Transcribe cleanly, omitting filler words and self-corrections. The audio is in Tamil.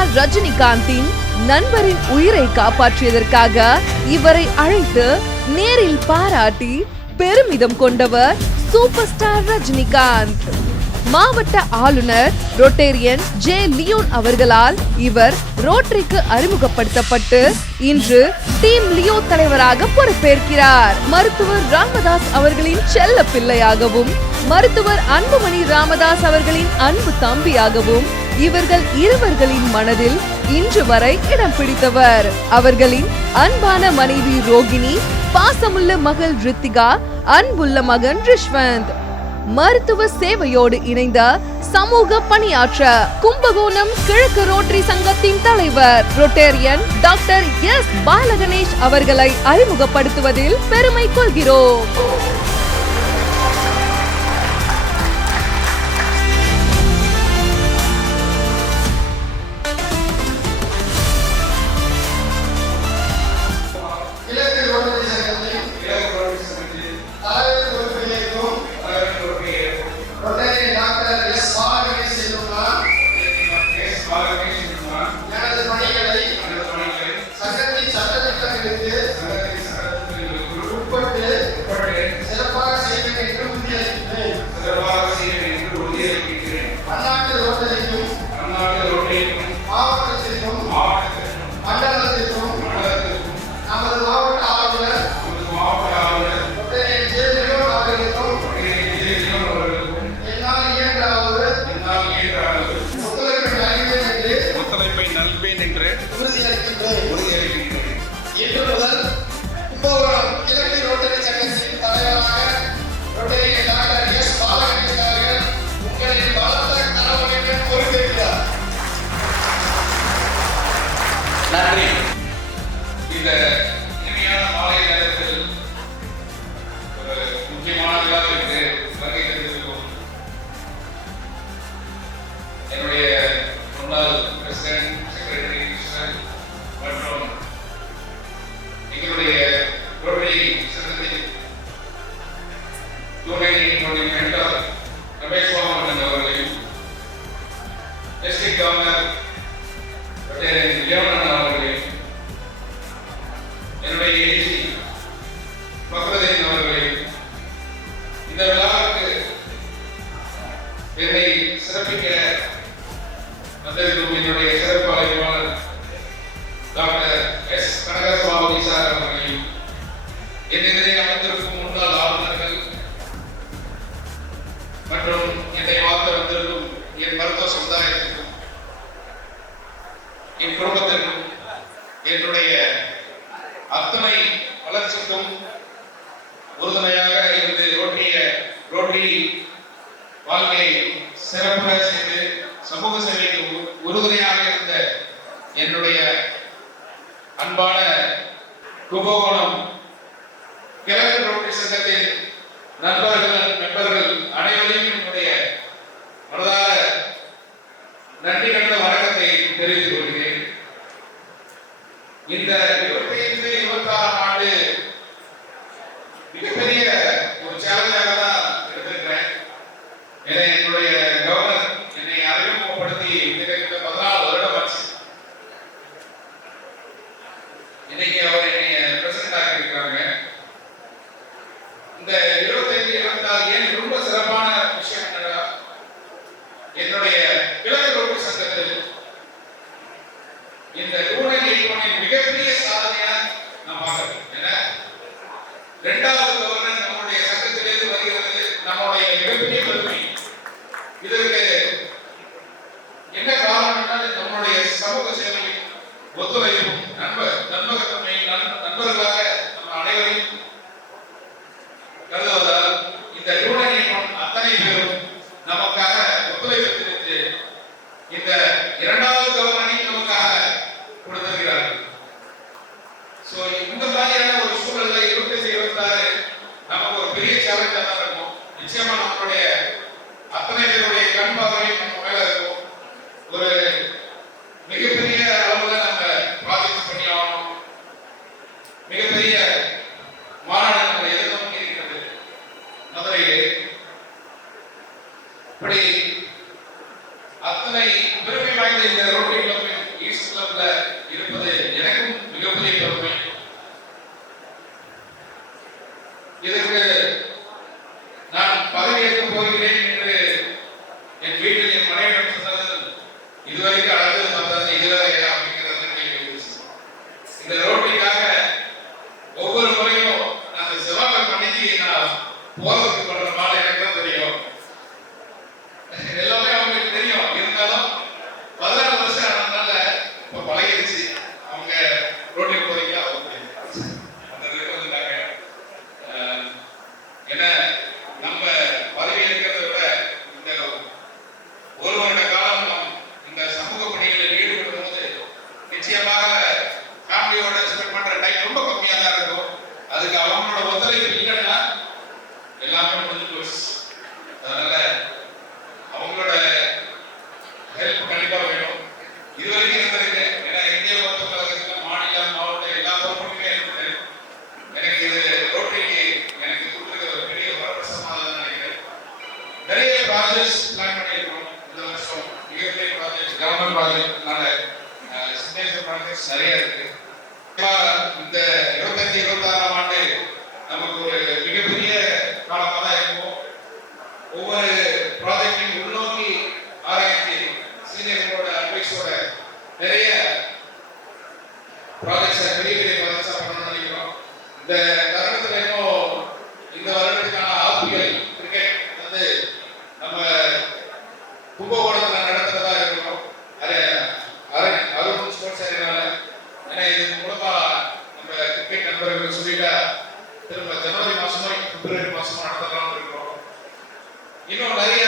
ஸ்டார் ரஜினிகாந்தின் நண்பரின் உயிரை காப்பாற்றியதற்காக இவரை அழைத்து நேரில் பாராட்டி பெருமிதம் கொண்டவர் சூப்பர் ஸ்டார் ரஜினிகாந்த். மாவட்ட ஆளுநர் ரொட்டேரியன் ஜே லியோன் அவர்களால் இவர் ரோட்டரிக்கு அறிமுகப்படுத்தப்பட்டு இன்று டீம் லியோ தலைவராக பொறுப்பேற்கிறார். மருத்துவர் ராமதாஸ் அவர்களின் செல்ல பிள்ளையாகவும் மருத்துவர் அன்புமணி ராமதாஸ் அவர்களின் அன்பு தம்பியாகவும் இவர்கள் இருவர்களின் மனதில் இன்று வரை இடம் பிடித்தவர். அவர்களின் அன்பான மனைவி ரோகிணி, பாசமுள்ள மகள் ரித்திகா, அன்புள்ள மகன் ரிஷ்வந்த். மருத்துவ சேவையோடு இணைந்த சமூக பணியாற்ற கும்பகோணம் கிழக்கு ரோட்டரி சங்கத்தின் தலைவர் ரொட்டேரியன் டாக்டர் எஸ் பாலகணேஷ் அவர்களை அறிமுகப்படுத்துவதில் பெருமை கொள்கிறோம். இன்று முதல் கும்பகோணம் கிழக்கு ரோட்டரி சங்கத்தின் தலைவராக ரொட்டேரியன் டாக்டர் எஸ் பாலகணேஷ் அவர்கள் உங்களின் பலத்த கனவுடன் பொறுப்பேற்கிறார். நன்றி. இந்த இனிமையான மாலை நேரத்தில் ஒரு முக்கியமான விழாவிற்கு வருகை தந்திருக்கும் என்னுடைய முன்னாள் பிரசிடென்ட், செக்ரட்டரி மற்றும் எங்களுடைய ரோட்டரி சங்கத்தின் துணை மென்டார் ரமேஷ் பாபன் அவர்களையும், டிஸ்ட்ரிக்ட் கவர்னர் லியோன் அவர்களையும், என்னுடைய ஏஜி பக்ரதீன் அவர்களையும், இந்த விழாவுக்கு என்னை சிறப்பிக்க வந்திருக்கும் என்னுடைய சிறப்பு அழைப்பாளர் டாக்டர் எஸ் கனகசுவாமி சார் அவர்களையும், என்னை அமர்ந்திருக்கும் முன்னாள் ஆளுநர்கள் மற்றும் என்னை பார்த்து வந்திருக்கும் என் மருத்துவ சமுதாயத்திற்கும், என் குடும்பத்திற்கும், என்னுடைய அத்தனை வளர்ச்சிக்கும் உறுதுணையாக இருந்து ரோட்டரி வாழ்க்கையை சிறப்புற செய்து சமூக சேவைக்கு உறுதுணையாக இருந்த என்னுடைய அன்பான கும்பகோணம் கிழக்கு ரோட்டரி சங்கத்தின் மெம்பர்கள் அனைவரையும் என்னுடைய மனதார நன்றி கண்ட வணக்கத்தை தெரிவித்துக் கொள்கிறேன். இந்த 25-26 ஆண்டு மிகப்பெரிய ஒரு சேலஞ்சாக தான் எடுத்திருக்கிறேன். என்னுடைய கவர்னர் என்னை அறிமுகப்படுத்தி கிட்டத்தட்ட 14 வருடம் ஆச்சு. இன்னைக்கு அவர் என்னை பிரசிடென்ட் ஆகி இருக்காங்க. இந்த 25-26 ஏன் ரொம்ப சிறப்பான விஷயம் என்னன்னா, என்னுடைய கிழக்கு ரோட்டரி சங்கத்தில் இந்த 2081 மிகப்பெரிய சாதனையா நான் பார்க்கிறேன். ஏன்னா 2வது கவர்னர் நம்முடைய சங்கத்திலிருந்து வருகிறது நம்முடைய மிகப்பெரிய பெருமை. இதற்கு என்ன காரணம்னா நம்முடைய சமூக சேவை ஒத்துழைப்பும் நண்பகத்தன்மை நண்பர்களாக நம்ம அனைவரையும் கருதுவதால் இந்த யூனியன் அத்தனை பேரும் நமக்காக ஒத்துழைப்பு தெரிவித்து இந்த 2வது கவர்னரையும் நமக்காக கொடுத்திருக்கிறார்கள். சோ இந்த மாதிரியான ஒரு சூழல்ல 26 நமக்கு ஒரு பெரிய சேலஞ்சா தான் இருக்கும். நிச்சயமா நம்மளுடைய அத்தனை பேருடைய கண் பார்வை நம்ம மேல இருக்கும். ஒரு மிகப்பெரிய அளவுல நம்ம ப்ராஜெக்ட் பண்ணி ஆகணும். மிகப்பெரிய மாநாடு நம்ம எதிர்நோக்கி இருக்கிறது மதுரையிலே. இப்படி அத்தனை பெருமை வாய்ந்த இந்த ரோட்டரி கிளப்பின் நான் பதவியேற்க போகிறேன் என்று என் வீட்டில் என் மனைவியிடம் சொன்னது இதுவரைக்கும் அழகு பார்த்தது இதுவரையா அப்படிங்கிறது கேள்வி வந்துச்சு. இந்த ரோட்டிற்காக ஒவ்வொரு முறையும் நான் செவ்வாய் பண்ணிக்கு நான் போறதுக்கு பண்ற மாலை எனக்கு தான் தெரியும். எல்லாமே அவங்களுக்கு தெரியும். இருந்தாலும் 14 வருஷம் ஆனதுனால இப்ப பழகிடுச்சு. அவங்க ரோட்டில் போறீங்களா அந்த இதுக்கு வந்துட்டாங்க. ஏன்னா நம்ம பதவி இருக்கிறத விட இந்த ஒரு வருட காலம் நாம் இந்த சமூக பணிகளில் ஈடுபடும் போது நிச்சயமாக ஃபேமிலியோட ஸ்பெண்ட் பண்ற டைம் ரொம்ப கம்மியா தான் இருக்கும். அதுக்கு அவங்களோட ஒத்துழைப்பு இல்லைன்னா எல்லாமே முடிஞ்சு போச்சு. அதனால அவங்களோட ஹெல்ப் கண்டிப்பா வேணும். இதுவரைக்கும் இருந்திருக்கு. ஏன்னா இந்திய மருத்துவ கழகத்தில் மாநில மாவட்ட எல்லா பொறுப்புமே இருக்குது. எனக்கு இது ரோட்டரிக்கு எனக்கு கொடுத்துருக்க ஒரு பெரிய வரப்பிரசாதமாக தான் நினைக்கிறேன். நிறைய ப்ராஜெக்ட்ஸ் பிளான் பண்ணியிருக்கோம் இந்த வருஷம். மிகப்பெரிய ப்ராஜெக்ட் கவர்மெண்ட் ப்ராஜெக்ட்னால சிக்னேச்சர் ப்ராஜெக்ட்ஸ் நிறைய இருக்கு. இந்த 25-26ஆம் ஆண்டு நமக்கு ஒரு மிகப்பெரிய காலமாக தான் இருக்கும். ஒவ்வொரு ப்ராஜெக்டையும் உள்நோக்கி ஆராய்ச்சி சீனியர்களோட அட்வைஸோட நிறைய ப்ராஜெக்ட்ஸை பெரிய பெரிய ப்ராஜெக்ட்ஸாக பண்ணணும்னு நினைக்கிறோம். இந்த தருணத்தில் இன்னும் இந்த வருடத்துக்கான ஆப்பிள் கிரிக்கெட் வந்து நம்ம கும்பகோணத்தில் நடத்துறதா இருக்கணும். அருண் ஸ்போர்ட்ஸ் ஏரியால. ஏன்னா இது மூலமா நம்ம கிரிக்கெட் நண்பர்கள் சொல்லிட்டா திரும்ப ஜனவரி மாசமோ பிப்ரவரி மாசமோ நடத்தலாம்னு இருக்கிறோம். இன்னும் நிறைய